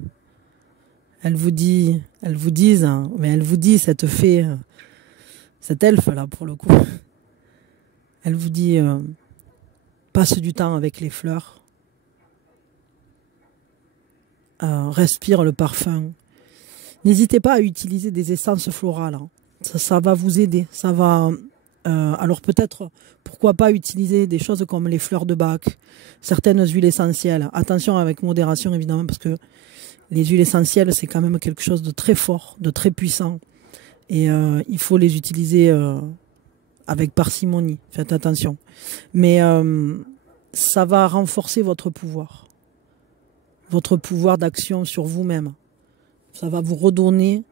Elle vous dit cette fée, cet elfe là pour le coup, elle vous dit passe du temps avec les fleurs, respire le parfum. N'hésitez pas à utiliser des essences florales, hein. Ça va vous aider, ça va. Alors peut-être, pourquoi pas utiliser des choses comme les fleurs de Bach, certaines huiles essentielles. Attention avec modération évidemment parce que les huiles essentielles, c'est quand même quelque chose de très fort, de très puissant. Et il faut les utiliser avec parcimonie. Faites attention. Mais ça va renforcer votre pouvoir d'action sur vous-même. Ça va vous redonner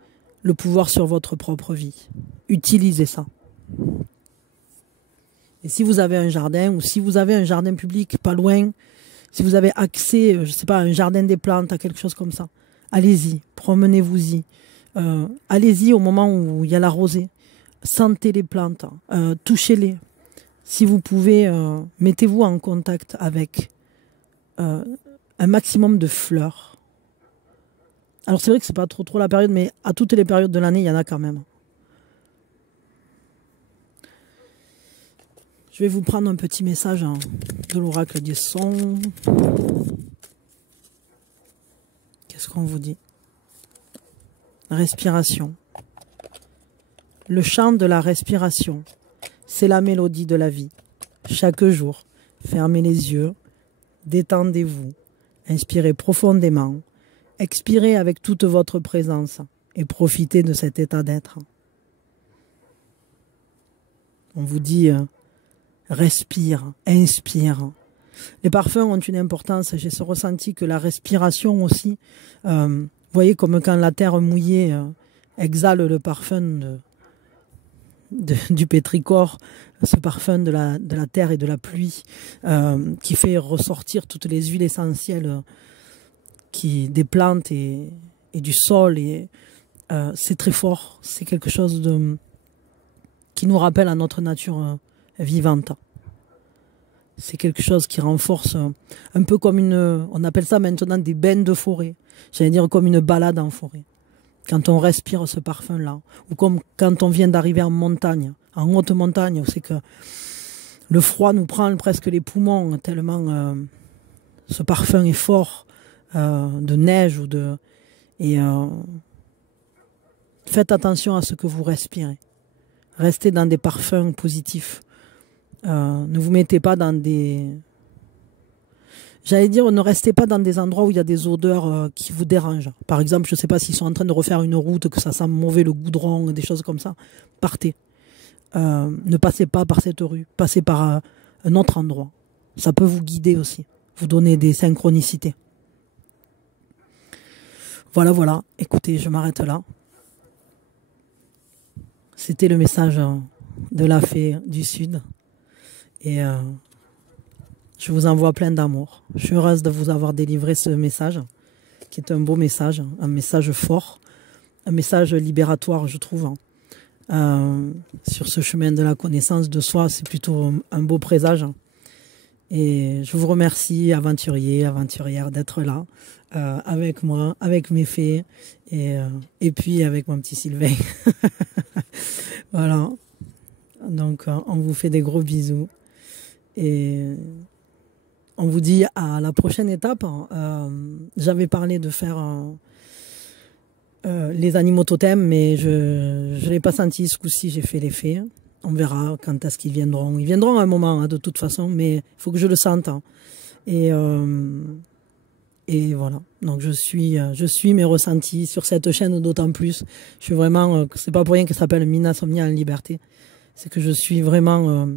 le pouvoir sur votre propre vie. Utilisez ça. Et si vous avez un jardin, ou si vous avez un jardin public pas loin, si vous avez accès, je sais pas, à un jardin des plantes, à quelque chose comme ça, allez-y, promenez-vous-y. Allez-y au moment où il y a la rosée. Sentez les plantes, touchez-les. Si vous pouvez, mettez-vous en contact avec un maximum de fleurs. Alors c'est vrai que c'est pas trop la période, mais à toutes les périodes de l'année, il y en a quand même. Je vais vous prendre un petit message de l'oracle du son. Qu'est-ce qu'on vous dit? Respiration. Le chant de la respiration, c'est la mélodie de la vie. Chaque jour, fermez les yeux, détendez-vous, inspirez profondément, expirez avec toute votre présence et profitez de cet état d'être. On vous dit respire, inspire. Les parfums ont une importance. J'ai ce ressenti que la respiration aussi, vous voyez comme quand la terre mouillée exhale le parfum du pétrichor, ce parfum de la terre et de la pluie qui fait ressortir toutes les huiles essentielles des plantes et du sol. Et c'est très fort. C'est quelque chose qui nous rappelle à notre nature vivante. C'est quelque chose qui renforce un peu comme on appelle ça maintenant des bains de forêt. J'allais dire comme une balade en forêt. Quand on respire ce parfum-là, ou comme quand on vient d'arriver en montagne, en haute montagne, c'est que le froid nous prend presque les poumons tellement ce parfum est fort de neige et faites attention à ce que vous respirez. Restez dans des parfums positifs. Ne vous mettez pas dans des... J'allais dire, ne restez pas dans des endroits où il y a des odeurs qui vous dérangent. Par exemple, je ne sais pas s'ils sont en train de refaire une route, que ça sent mauvais, le goudron, des choses comme ça. Partez. Ne passez pas par cette rue. Passez par un autre endroit. Ça peut vous guider aussi. Vous donner des synchronicités. Voilà, voilà. Écoutez, je m'arrête là. C'était le message de la fée du Sud. Et je vous envoie plein d'amour. Je suis heureuse de vous avoir délivré ce message, qui est un beau message, un message fort, un message libératoire, je trouve. Sur ce chemin de la connaissance de soi, c'est plutôt un beau présage. Et je vous remercie, aventuriers, aventurières, d'être là, avec moi, avec mes fées, et puis avec mon petit Sylvain. Voilà. Donc, on vous fait des gros bisous. Et on vous dit à la prochaine étape. J'avais parlé de faire les animaux totems, mais je ne l'ai pas senti ce coup-ci, j'ai fait les fées. On verra quand est-ce qu'ils viendront. Ils viendront à un moment, hein, de toute façon, mais il faut que je le sente. Hein. Et voilà. Donc je suis mes ressentis sur cette chaîne d'autant plus. Je suis vraiment, c'est pas pour rien qu'elle s'appelle Mina Somnia en liberté. C'est que je suis vraiment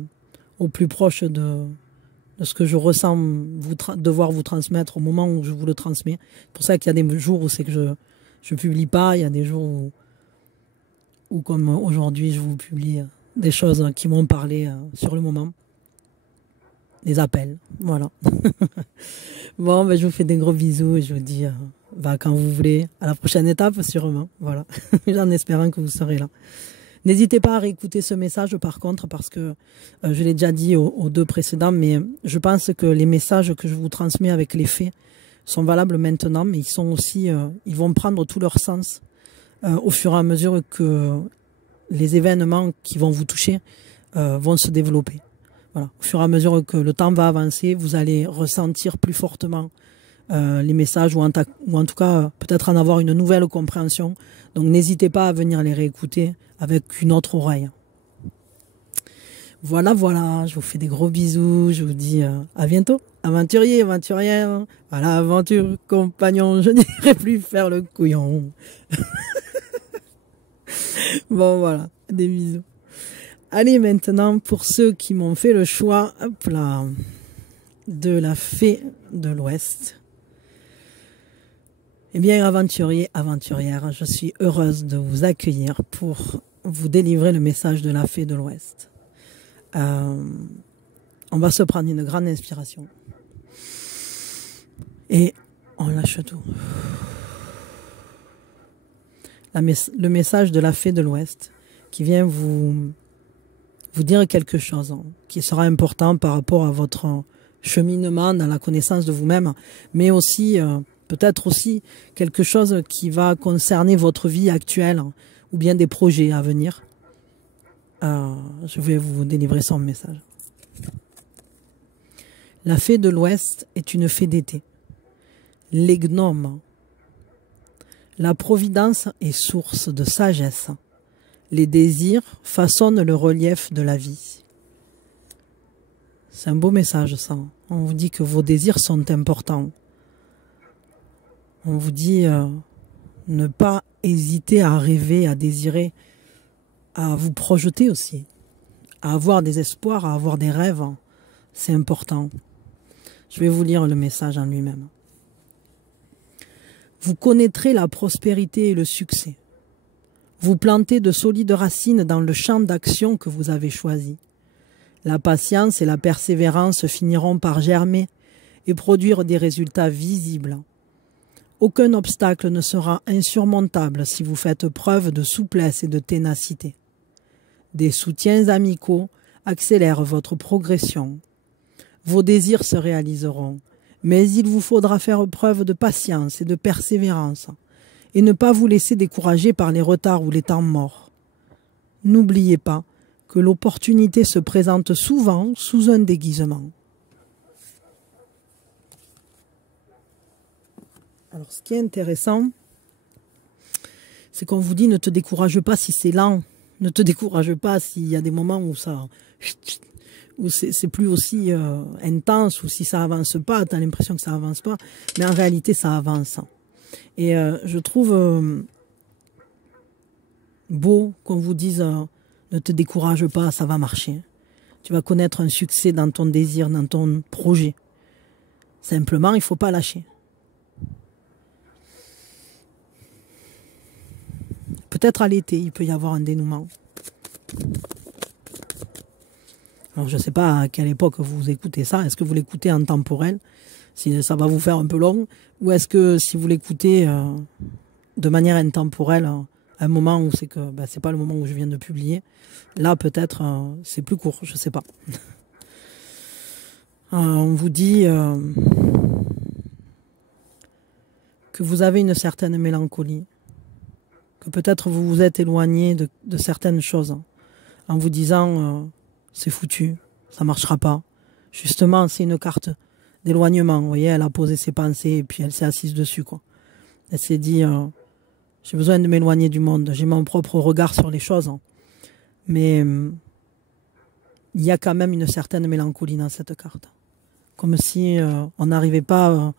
au plus proche de ce que je ressens devoir vous transmettre au moment où je vous le transmets. C'est pour ça qu'il y a des jours où c'est que je publie pas, il y a des jours où comme aujourd'hui je vous publie des choses qui m'ont parlé sur le moment. Des appels, voilà. Bon, ben, je vous fais des gros bisous et je vous dis quand vous voulez, à la prochaine étape sûrement, voilà. En espérant que vous serez là. N'hésitez pas à réécouter ce message par contre parce que je l'ai déjà dit aux deux précédents, mais je pense que les messages que je vous transmets avec les faits sont valables maintenant, mais ils sont aussi, ils vont prendre tout leur sens au fur et à mesure que les événements qui vont vous toucher vont se développer. Voilà. Au fur et à mesure que le temps va avancer, vous allez ressentir plus fortement les messages ou en tout cas peut-être en avoir une nouvelle compréhension. Donc n'hésitez pas à venir les réécouter avec une autre oreille. Voilà, voilà, je vous fais des gros bisous, je vous dis à bientôt. Aventuriers, aventurières, à l'aventure, compagnon, je n'irai plus faire le couillon. Bon, voilà, des bisous. Allez, maintenant, pour ceux qui m'ont fait le choix, hop là, de la fée de l'Ouest. Eh bien, aventuriers, aventurières, je suis heureuse de vous accueillir pour vous délivrer le message de la fée de l'Ouest. On va se prendre une grande inspiration. Et on lâche tout. Le message de la fée de l'Ouest qui vient vous dire quelque chose qui sera important par rapport à votre cheminement dans la connaissance de vous-même, mais aussi peut-être aussi quelque chose qui va concerner votre vie actuelle ou bien des projets à venir. Je vais vous délivrer son message. La fée de l'Ouest est une fée d'été. Les gnomes. La providence est source de sagesse. Les désirs façonnent le relief de la vie. C'est un beau message, ça. On vous dit que vos désirs sont importants. On vous dit ne pas hésiter à rêver, à désirer, à vous projeter aussi, à avoir des espoirs, à avoir des rêves. C'est important. Je vais vous lire le message en lui-même. Vous connaîtrez la prospérité et le succès. Vous plantez de solides racines dans le champ d'action que vous avez choisi. La patience et la persévérance finiront par germer et produire des résultats visibles. Aucun obstacle ne sera insurmontable si vous faites preuve de souplesse et de ténacité. Des soutiens amicaux accélèrent votre progression. Vos désirs se réaliseront, mais il vous faudra faire preuve de patience et de persévérance et ne pas vous laisser décourager par les retards ou les temps morts. N'oubliez pas que l'opportunité se présente souvent sous un déguisement. Alors, ce qui est intéressant, c'est qu'on vous dit ne te décourage pas si c'est lent, ne te décourage pas s'il y a des moments où c'est plus aussi intense, ou si ça avance pas, tu as l'impression que ça avance pas, mais en réalité ça avance. Et je trouve beau qu'on vous dise ne te décourage pas, ça va marcher. Tu vas connaître un succès dans ton désir, dans ton projet. Simplement, il ne faut pas lâcher. Peut-être à l'été, il peut y avoir un dénouement. Alors, je ne sais pas à quelle époque vous écoutez ça. Est-ce que vous l'écoutez en temporel, si ça va vous faire un peu long, ou est-ce que si vous l'écoutez de manière intemporelle, à un moment où c'est que c'est pas le moment où je viens de publier, là peut-être c'est plus court, je ne sais pas. On vous dit que vous avez une certaine mélancolie, que peut-être vous vous êtes éloigné de certaines choses, en vous disant c'est foutu, ça marchera pas. Justement, c'est une carte d'éloignement. Vous voyez, elle a posé ses pensées et puis elle s'est assise dessus, quoi. Elle s'est dit j'ai besoin de m'éloigner du monde, j'ai mon propre regard sur les choses. Mais il y a quand même une certaine mélancolie dans cette carte. Comme si on n'arrivait pas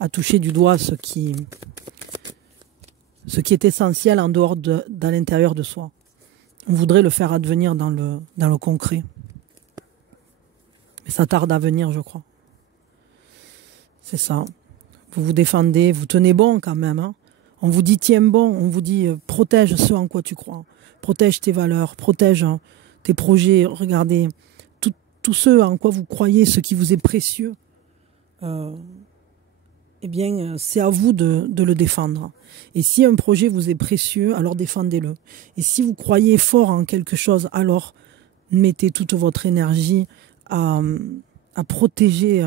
à toucher du doigt ce qui est essentiel en dehors dans l'intérieur de soi. On voudrait le faire advenir dans le concret. Mais ça tarde à venir, je crois. C'est ça. Vous vous défendez, vous tenez bon quand même. Hein. On vous dit tiens bon, on vous dit protège ce en quoi tu crois. Protège tes valeurs, protège tes projets. Regardez, tout ce en quoi vous croyez, ce qui vous est précieux, eh bien, c'est à vous de le défendre. Et si un projet vous est précieux, alors défendez-le. Et si vous croyez fort en quelque chose, alors mettez toute votre énergie à protéger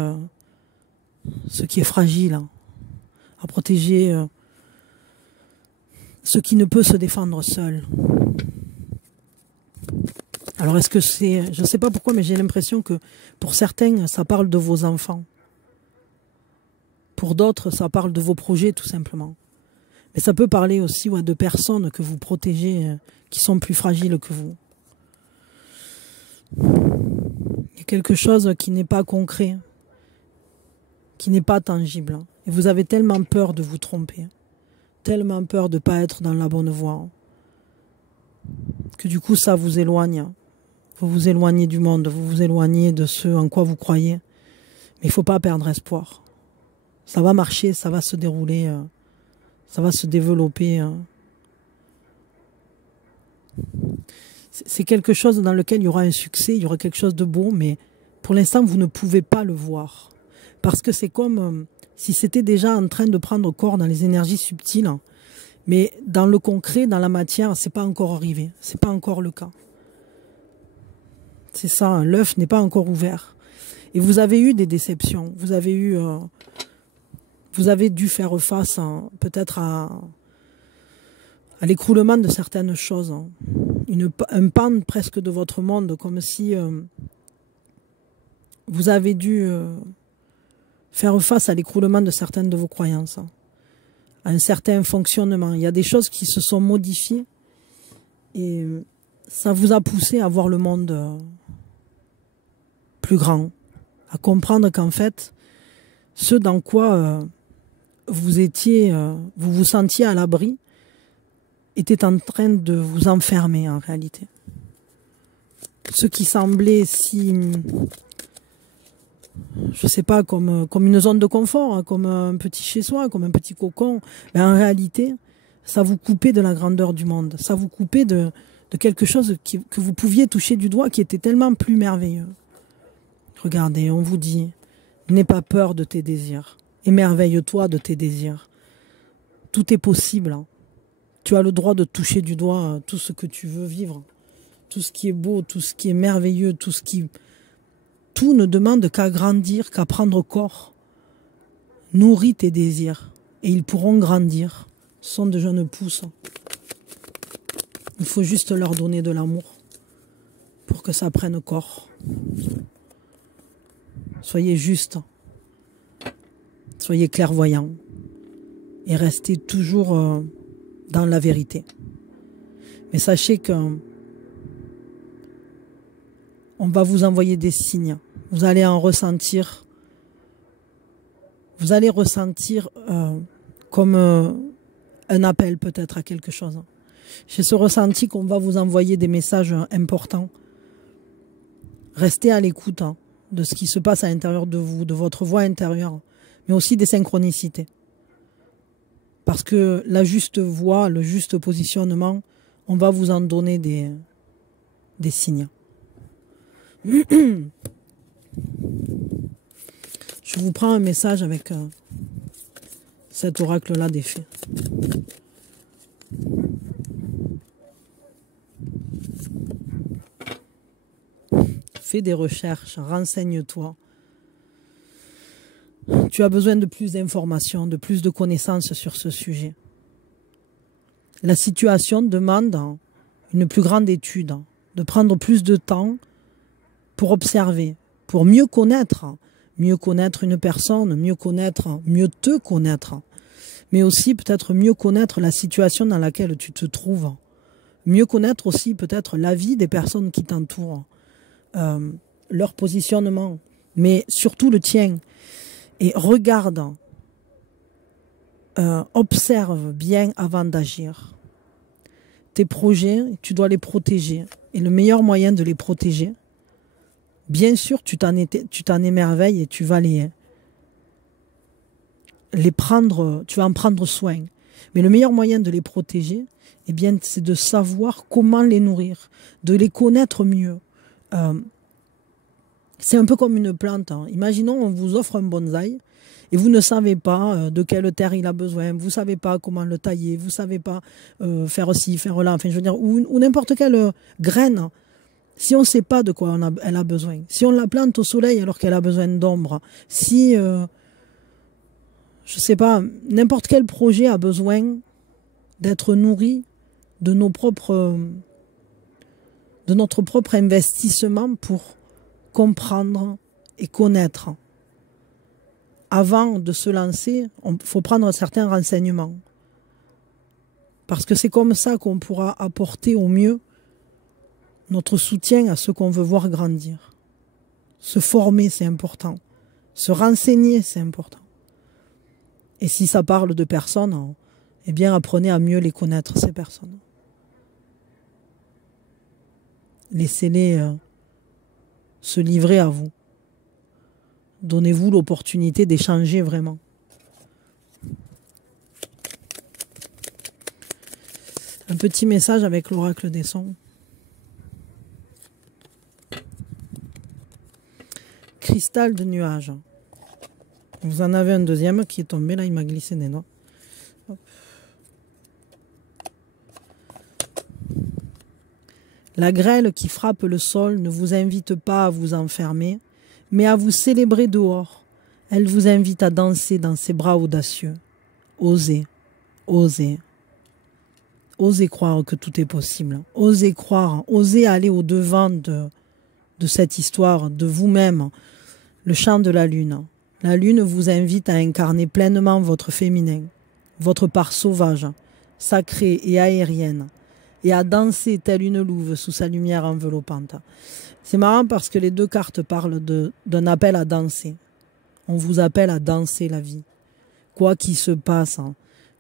ce qui est fragile, à protéger ce qui ne peut se défendre seul. Alors est-ce que c'est... Je ne sais pas pourquoi, mais j'ai l'impression que pour certains, ça parle de vos enfants. Pour d'autres, ça parle de vos projets, tout simplement. Mais ça peut parler aussi de personnes que vous protégez, qui sont plus fragiles que vous. Il y a quelque chose qui n'est pas concret, qui n'est pas tangible. Et vous avez tellement peur de vous tromper, tellement peur de ne pas être dans la bonne voie, que du coup ça vous éloigne. Vous vous éloignez du monde, vous vous éloignez de ce en quoi vous croyez. Mais il ne faut pas perdre espoir. Ça va marcher, ça va se dérouler, ça va se développer. C'est quelque chose dans lequel il y aura un succès, il y aura quelque chose de beau, mais pour l'instant, vous ne pouvez pas le voir. Parce que c'est comme si c'était déjà en train de prendre corps dans les énergies subtiles, mais dans le concret, dans la matière, c'est pas encore arrivé, c'est pas encore le cas. C'est ça, l'œuf n'est pas encore ouvert. Et vous avez eu des déceptions, vous avez dû faire face peut-être à l'écroulement de certaines choses. Un pan presque de votre monde, comme si vous avez dû faire face à l'écroulement de certaines de vos croyances, à un certain fonctionnement. Il y a des choses qui se sont modifiées et ça vous a poussé à voir le monde plus grand, à comprendre qu'en fait, ce dans quoi vous étiez, vous vous sentiez à l'abri, était en train de vous enfermer en réalité. Ce qui semblait si, je sais pas, comme une zone de confort, hein, comme un petit chez-soi, comme un petit cocon, mais en réalité, ça vous coupait de la grandeur du monde, ça vous coupait de quelque chose que vous pouviez toucher du doigt, qui était tellement plus merveilleux. Regardez, on vous dit, n'aie pas peur de tes désirs, émerveille-toi de tes désirs. Tout est possible, hein. Tu as le droit de toucher du doigt tout ce que tu veux vivre, tout ce qui est beau, tout ce qui est merveilleux, tout ne demande qu'à grandir, qu'à prendre corps. Nourris tes désirs et ils pourront grandir. Ce sont de jeunes pousses. Il faut juste leur donner de l'amour pour que ça prenne corps. Soyez justes, soyez clairvoyants et restez toujours dans la vérité. Mais sachez que on va vous envoyer des signes. Vous allez en ressentir. Vous allez ressentir comme un appel peut-être à quelque chose. J'ai ce ressenti qu'on va vous envoyer des messages importants. Restez à l'écoute de ce qui se passe à l'intérieur de vous, de votre voix intérieure, mais aussi des synchronicités. Parce que la juste voix, le juste positionnement, on va vous en donner des signes. Je vous prends un message avec cet oracle-là des fées. Fais des recherches, renseigne-toi. Tu as besoin de plus d'informations, de plus de connaissances sur ce sujet. La situation demande une plus grande étude, de prendre plus de temps pour observer, pour mieux connaître une personne, mieux te connaître, mais aussi peut-être mieux connaître la situation dans laquelle tu te trouves, mieux connaître aussi peut-être la vie des personnes qui t'entourent, leur positionnement, mais surtout le tien. Et regarde, observe bien avant d'agir. Tes projets, tu dois les protéger. Et le meilleur moyen de les protéger, bien sûr, tu t'en émerveilles et tu vas les prendre, tu vas en prendre soin. Mais le meilleur moyen de les protéger, eh bien, c'est de savoir comment les nourrir, de les connaître mieux. C'est un peu comme une plante. Imaginons, on vous offre un bonsaï et vous ne savez pas de quelle terre il a besoin, vous ne savez pas comment le tailler, vous ne savez pas faire ci, faire là, enfin, je veux dire, ou n'importe quelle graine. Si on ne sait pas de quoi elle a besoin, si on la plante au soleil alors qu'elle a besoin d'ombre, si, je ne sais pas, n'importe quel projet a besoin d'être nourri de notre propre investissement pour comprendre et connaître. Avant de se lancer, il faut prendre certains renseignements. Parce que c'est comme ça qu'on pourra apporter au mieux notre soutien à ceux qu'on veut voir grandir. Se former, c'est important. Se renseigner, c'est important. Et si ça parle de personnes, eh bien apprenez à mieux les connaître, ces personnes. Laissez-les se livrer à vous. Donnez-vous l'opportunité d'échanger vraiment. Un petit message avec l'oracle des sons. Cristal de nuage. Vous en avez un deuxième qui est tombé, là il m'a glissé des doigts. Hop. La grêle qui frappe le sol ne vous invite pas à vous enfermer, mais à vous célébrer dehors. Elle vous invite à danser dans ses bras audacieux. Osez, osez. Osez croire que tout est possible. Osez croire, osez aller au-devant de cette histoire, de vous-même. le chant de la lune. La lune vous invite à incarner pleinement votre féminin, votre part sauvage, sacrée et aérienne, et à danser telle une louve sous sa lumière enveloppante. C'est marrant parce que les deux cartes parlent d'un appel à danser. On vous appelle à danser la vie. Quoi qu'il se passe,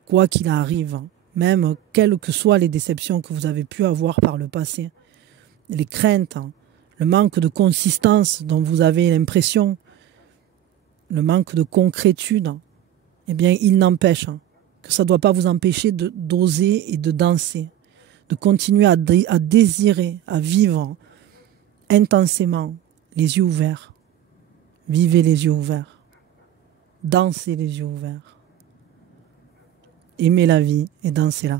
quoi qu'il arrive, même quelles que soient les déceptions que vous avez pu avoir par le passé, les craintes, le manque de consistance dont vous avez l'impression, le manque de concrétude, eh bien, il n'empêche que ça ne doit pas vous empêcher d'oser et de danser, de continuer à désirer, à vivre intensément, les yeux ouverts. Vivez les yeux ouverts. Dansez les yeux ouverts. Aimez la vie et dansez-la.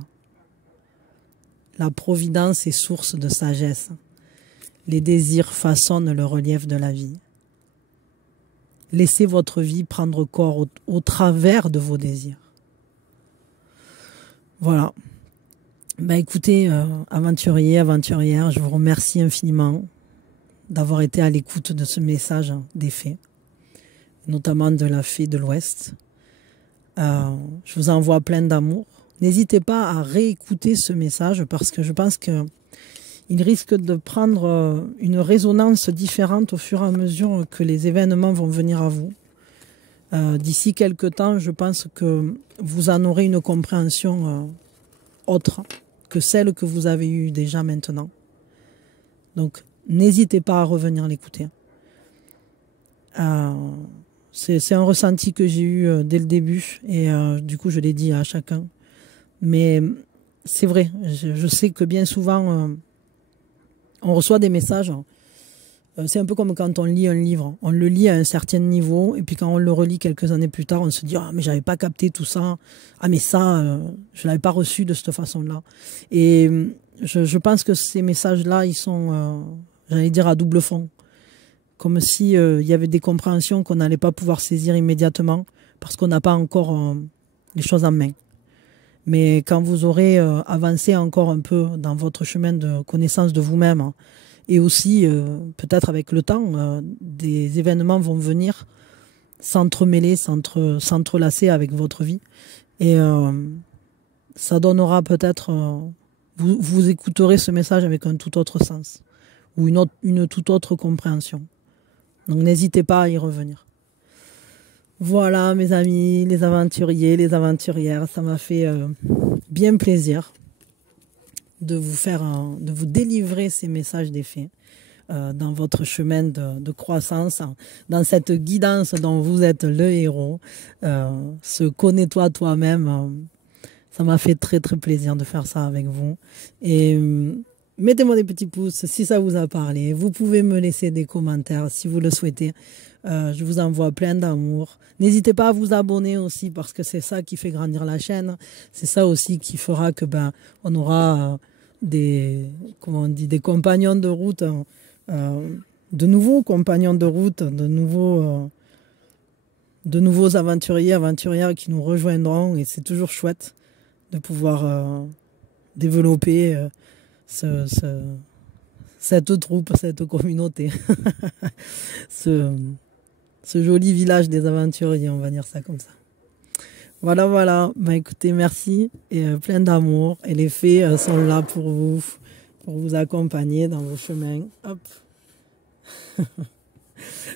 La providence est source de sagesse. Les désirs façonnent le relief de la vie. Laissez votre vie prendre corps au travers de vos désirs. Voilà. Écoutez, aventuriers, aventurières, je vous remercie infiniment d'avoir été à l'écoute de ce message des fées, notamment de la fée de l'Ouest. Je vous envoie plein d'amour. N'hésitez pas à réécouter ce message parce que je pense qu'il risque de prendre une résonance différente au fur et à mesure que les événements vont venir à vous. D'ici quelques temps, je pense que vous en aurez une compréhension autre que celle que vous avez eue déjà maintenant. Donc, n'hésitez pas à revenir l'écouter. C'est un ressenti que j'ai eu dès le début et du coup, je l'ai dit à chacun. Mais c'est vrai, je sais que bien souvent, on reçoit des messages. C'est un peu comme quand on lit un livre. On le lit à un certain niveau et puis quand on le relit quelques années plus tard, on se dit « Ah, mais j'avais pas capté tout ça. Ah, mais ça, je l'avais pas reçu de cette façon-là. » Et je pense que ces messages-là, ils sont, j'allais dire, à double fond. Comme si il y avait des compréhensions qu'on n'allait pas pouvoir saisir immédiatement parce qu'on n'a pas encore les choses en main. Mais quand vous aurez avancé encore un peu dans votre chemin de connaissance de vous-même, et aussi, peut-être avec le temps, des événements vont venir s'entremêler, s'entrelacer avec votre vie. Et ça donnera peut-être... vous écouterez ce message avec un tout autre sens ou une toute autre compréhension. Donc n'hésitez pas à y revenir. Voilà mes amis, les aventuriers, les aventurières, ça m'a fait bien plaisir de vous délivrer ces messages des fées dans votre chemin de croissance, dans cette guidance dont vous êtes le héros. Connais-toi toi-même. Ça m'a fait très très plaisir de faire ça avec vous. Et mettez-moi des petits pouces si ça vous a parlé. Vous pouvez me laisser des commentaires si vous le souhaitez. Je vous envoie plein d'amour. N'hésitez pas à vous abonner aussi parce que c'est ça qui fait grandir la chaîne. C'est ça aussi qui fera que on aura des compagnons de route, de nouveaux compagnons de route, de nouveaux aventuriers, aventurières qui nous rejoindront. Et c'est toujours chouette de pouvoir développer cette troupe, cette communauté. Ce joli village des aventuriers, on va dire ça comme ça. Voilà. Écoutez, merci et plein d'amour. Et les fées sont là pour vous accompagner dans vos chemins. Hop.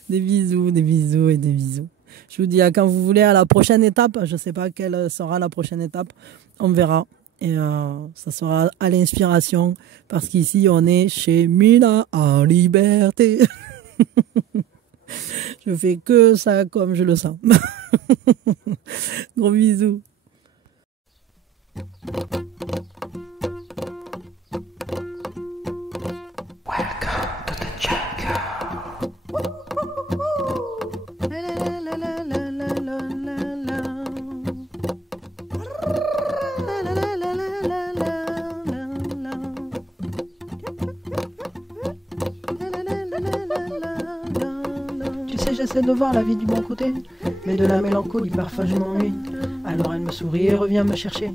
Des bisous et des bisous. Je vous dis à quand vous voulez à la prochaine étape. Je ne sais pas quelle sera la prochaine étape. On verra. Et ça sera à l'inspiration. Parce qu'ici, on est chez Mina en liberté. Je fais que ça comme je le sens. Gros bisous. Welcome to the jungle. J'essaie de voir la vie du bon côté, mais de la mélancolie parfois je m'ennuie. Alors elle me sourit et revient me chercher.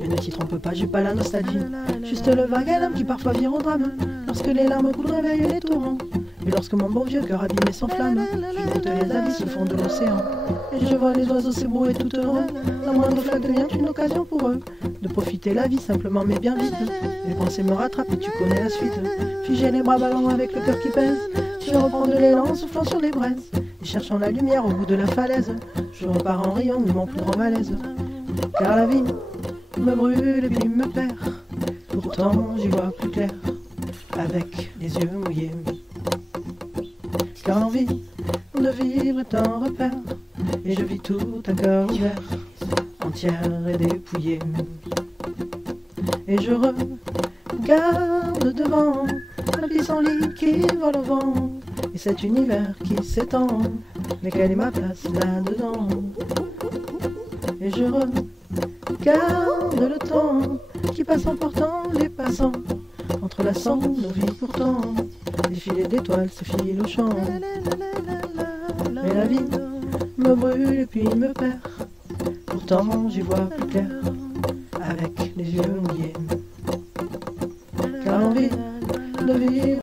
Mais ne t'y trompe pas, j'ai pas la nostalgie. Juste le vague alarme qui parfois vire au drame. Lorsque les larmes coulent réveillent les torrents. Et lorsque mon bon vieux cœur abîmé s'enflamme, j'écoute les abysses au fond de l'océan. Et je vois les oiseaux s'ébrouer tout heureux. La moindre flaque devient une occasion pour eux de profiter la vie simplement mais bien vite. Les pensées me rattrapent et tu connais la suite. Figer les bras ballants avec le cœur qui pèse, je reprends de l'élan soufflant sur les braises. Et cherchant la lumière au bout de la falaise, je repars en riant de mon plus grand malaise. Car la vie me brûle et puis me perd. Pourtant j'y vois plus clair, avec les yeux mouillés. Car l'envie de vivre est un repère, et je vis tout à cœur ouvert, entière et dépouillée. Et je regarde devant un pissenlit qui vole au vent, et cet univers qui s'étend, mais quelle est ma place là-dedans? Et je regarde le temps qui passe en portant les passants, entrelaçant nos vies pourtant, des filets d'étoiles se filent au champ. Mais la vie me brûle et puis me perd, pourtant j'y vois plus clair, avec les yeux mouillés. Car l'envie de vivre